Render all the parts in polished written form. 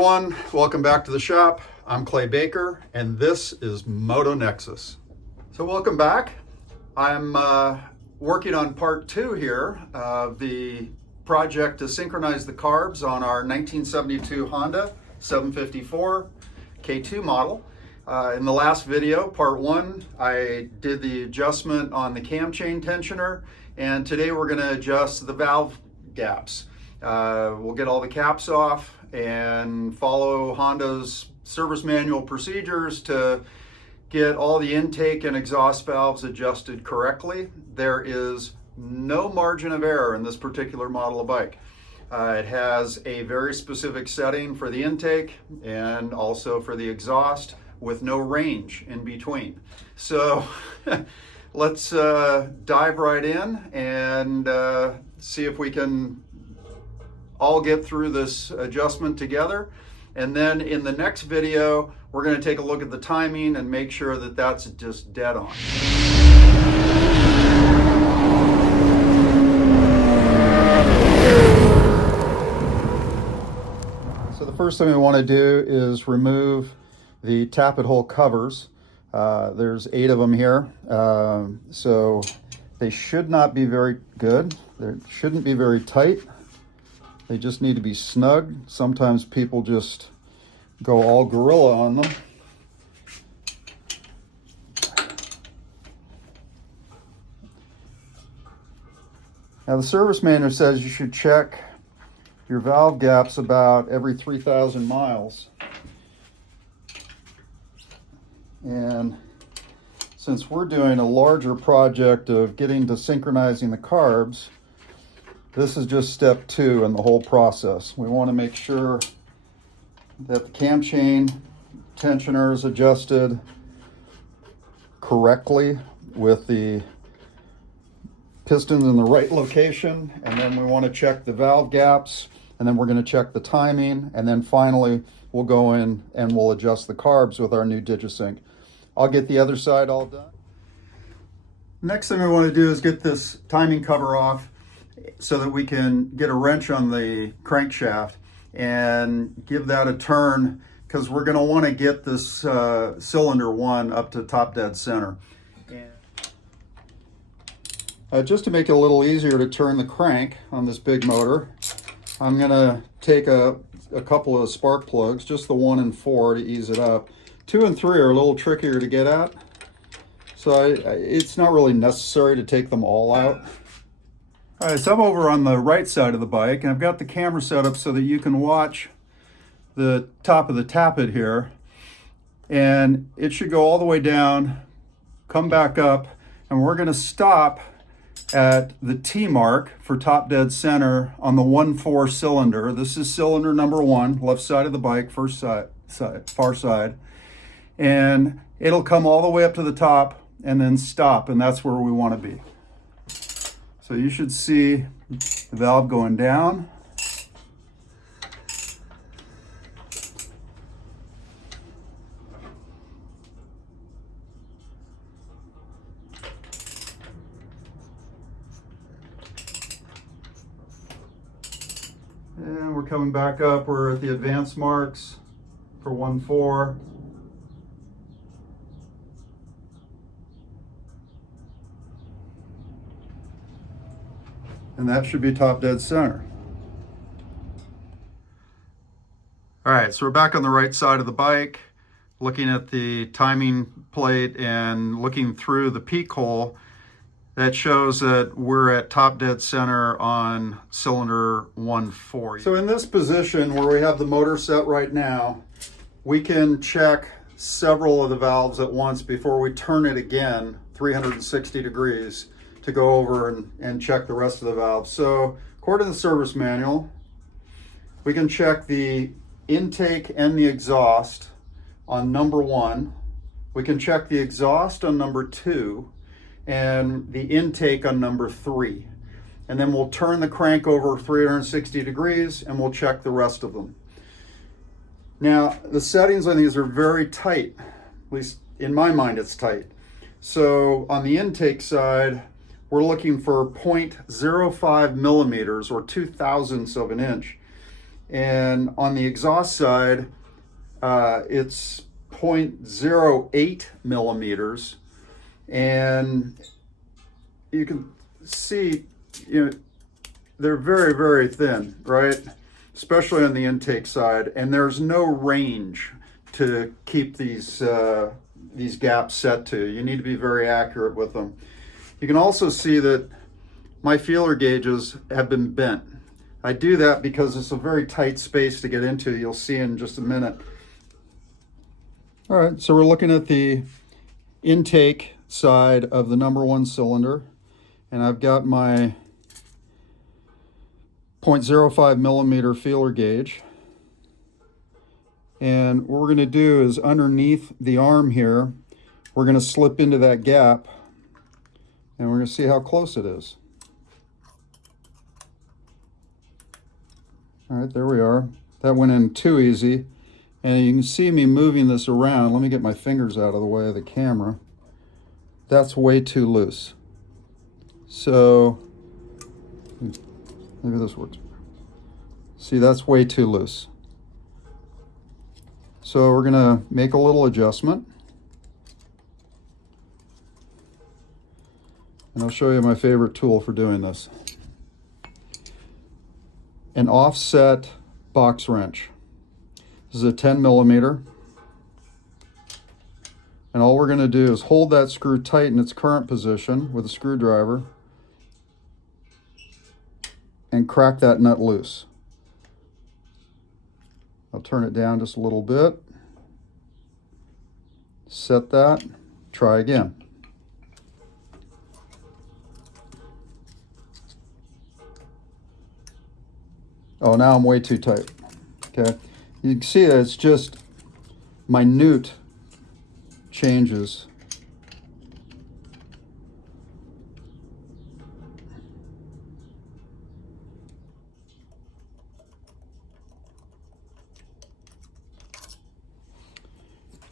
everyone, welcome back to the shop. I'm Clay Baker and this is Motonexus. So welcome back. I'm working on part 2 here of the project to synchronize the carbs on our 1972 Honda 750 K2 model. In the last video, part 1, I did the adjustment on the cam chain tensioner, and today we're going to adjust the valve gaps. We'll get all the caps off and follow Honda's service manual procedures to get all the intake and exhaust valves adjusted correctly. There is no margin of error in this particular model of bike. It has a very specific setting for the intake and also for the exhaust with no range in between. So let's dive right in and see if we can all get through this adjustment together. And then in the next video, we're going to take a look at the timing and make sure that that's just dead on. So the first thing we want to do is remove the tappet hole covers. There's 8 of them here. So they should not be very good. They shouldn't be very tight. They just need to be snug. Sometimes people just go all gorilla on them. Now the service manual says you should check your valve gaps about every 3,000 miles. And since we're doing a larger project of getting to synchronizing the carbs, this is just step 2 in the whole process. We want to make sure that the cam chain tensioner is adjusted correctly with the pistons in the right location, and then we want to check the valve gaps, and then we're going to check the timing, and then finally we'll go in and we'll adjust the carbs with our new DigiSync. I'll get the other side all done. Next thing we want to do is get this timing cover off so that we can get a wrench on the crankshaft and give that a turn, because we're going to want to get this cylinder 1 up to top dead center. Just to make it a little easier to turn the crank on this big motor, I'm going to take a couple of spark plugs, just the 1 and 4 to ease it up. 2 and 3 are a little trickier to get at, so it's not really necessary to take them all out. All right, so I'm over on the right side of the bike, and I've got the camera set up so that you can watch the top of the tappet here. And it should go all the way down, come back up, and we're gonna stop at the T mark for top dead center on the 1.4 cylinder. This is cylinder number 1, left side of the bike, far side. And it'll come all the way up to the top and then stop, and that's where we wanna be. So you should see the valve going down. And we're coming back up. We're at the advanced marks for 1.4. And that should be top dead center. All right, so we're back on the right side of the bike, looking at the timing plate and looking through the peak hole. That shows that we're at top dead center on cylinder 1.4. So in this position where we have the motor set right now, we can check several of the valves at once before we turn it again 360 degrees to go over and check the rest of the valves. So according to the service manual, we can check the intake and the exhaust on number 1. We can check the exhaust on number 2 and the intake on number 3. And then we'll turn the crank over 360 degrees and we'll check the rest of them. Now, the settings on these are very tight. At least in my mind, it's tight. So on the intake side, we're looking for 0.05 millimeters or 2 thousandths of an inch. And on the exhaust side, it's 0.08 millimeters. And you can see, they're very, very thin, right? Especially on the intake side. And there's no range to keep these gaps set to. You need to be very accurate with them. You can also see that my feeler gauges have been bent. I do that because it's a very tight space to get into. You'll see in just a minute. All right, so we're looking at the intake side of the number one cylinder, and I've got my 0.05 millimeter feeler gauge. And what we're going to do is underneath the arm here, we're going to slip into that gap, and we're going to see how close it is. All right, there we are. That went in too easy. And you can see me moving this around. Let me get my fingers out of the way of the camera. That's way too loose. So, maybe this works. See, that's way too loose. So we're gonna make a little adjustment. And I'll show you my favorite tool for doing this. An offset box wrench. This is a 10 millimeter. And all we're going to do is hold that screw tight in its current position with a screwdriver and crack that nut loose. I'll turn it down just a little bit. Set that. Try again. Oh, now I'm way too tight. Okay. You can see that it's just minute changes.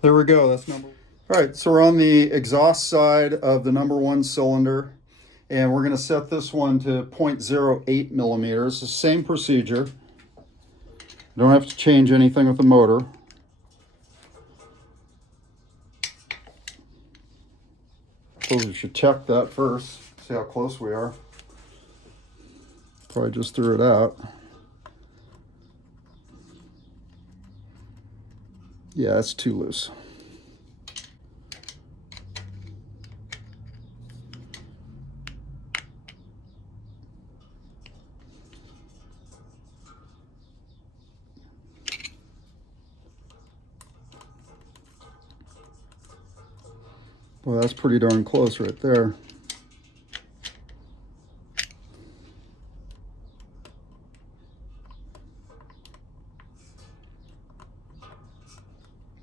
There we go, that's number one. All right, so we're on the exhaust side of the number one cylinder, and we're gonna set this one to 0.08 millimeters, the same procedure. Don't have to change anything with the motor. I suppose we should check that first, see how close we are. Probably just threw it out. Yeah, it's too loose. Well, that's pretty darn close right there.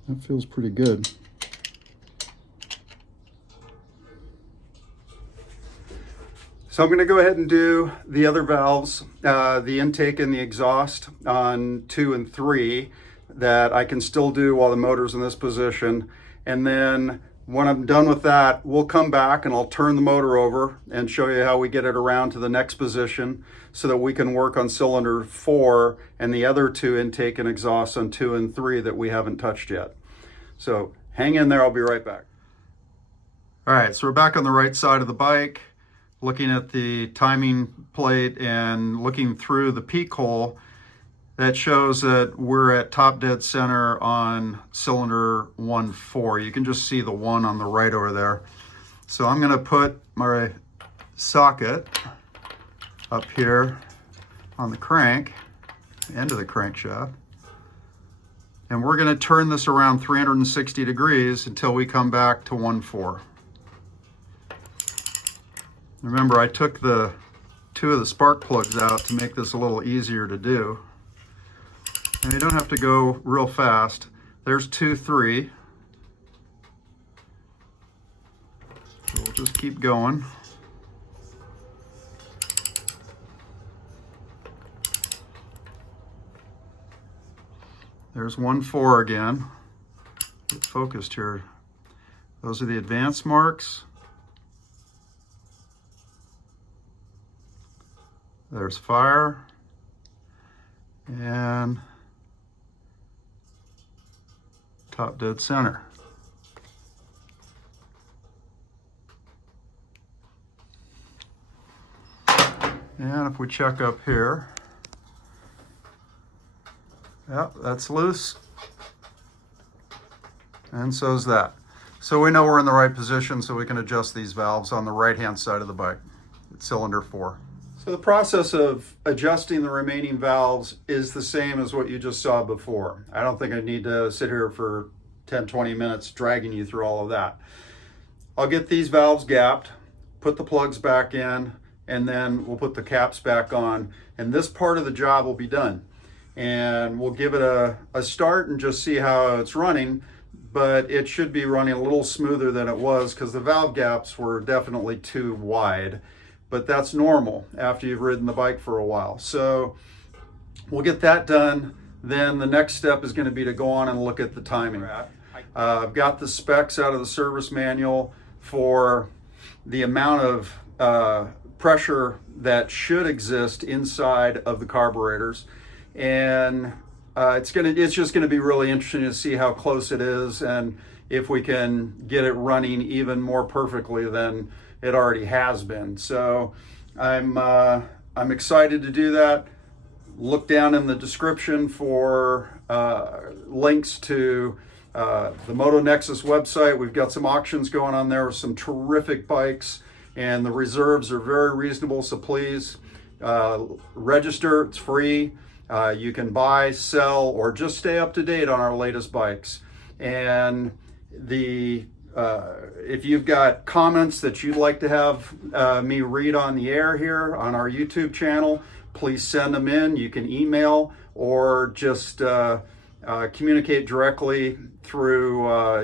That feels pretty good. So I'm going to go ahead and do the other valves, the intake and the exhaust on 2 and 3 that I can still do while the motor's in this position. And then when I'm done with that, we'll come back and I'll turn the motor over and show you how we get it around to the next position so that we can work on cylinder 4 and the other 2 intake and exhaust on 2 and 3 that we haven't touched yet. So hang in there, I'll be right back. All right, so we're back on the right side of the bike, looking at the timing plate and looking through the peak hole. That shows that we're at top dead center on cylinder 1-4. You can just see the 1 on the right over there. So I'm going to put my socket up here on the crank, end of the crankshaft. And we're going to turn this around 360 degrees until we come back to 1-4. Remember, I took the 2 of the spark plugs out to make this a little easier to do. And you don't have to go real fast. There's 2-3. So we'll just keep going. There's 1-4 again. Get focused here. Those are the advance marks. There's fire. and top dead center. And if we check up here, yep, that's loose. And so's that. So we know we're in the right position, so we can adjust these valves on the right-hand side of the bike. It's cylinder 4. So the process of adjusting the remaining valves is the same as what you just saw before. I don't think I need to sit here for 10-20 minutes dragging you through all of that. I'll get these valves gapped, put the plugs back in, and then we'll put the caps back on, and this part of the job will be done. And we'll give it a start and just see how it's running, but it should be running a little smoother than it was because the valve gaps were definitely too wide, but that's normal after you've ridden the bike for a while. So we'll get that done. Then the next step is going to be to go on and look at the timing. I've got the specs out of the service manual for the amount of pressure that should exist inside of the carburetors, and it's just going to be really interesting to see how close it is and if we can get it running even more perfectly than it already has been. So I'm excited to do that. Look down in the description for links to the Motonexus website. We've got some auctions going on there with some terrific bikes, and the reserves are very reasonable, so please register. It's free. You can buy, sell, or just stay up to date on our latest bikes. And if you've got comments that you'd like to have me read on the air here on our YouTube channel, please send them in. You can email or just communicate directly through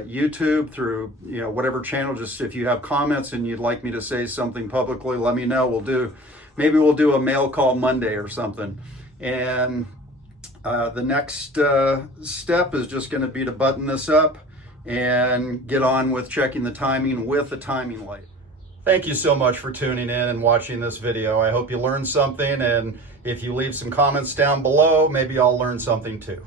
YouTube, through whatever channel. Just if you have comments and you'd like me to say something publicly, let me know. Maybe we'll do a mail call Monday or something. And the next step is just going to be to button this up and get on with checking the timing with the timing light. Thank you so much for tuning in and watching this video. I hope you learned something, and if you leave some comments down below, maybe I'll learn something too.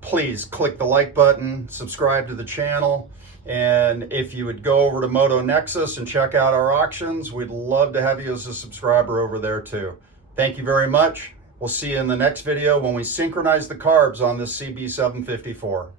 Please click the like button, subscribe to the channel, and if you would go over to Motonexus and check out our auctions, we'd love to have you as a subscriber over there too. Thank you very much. We'll see you in the next video when we synchronize the carbs on this CB750 Four.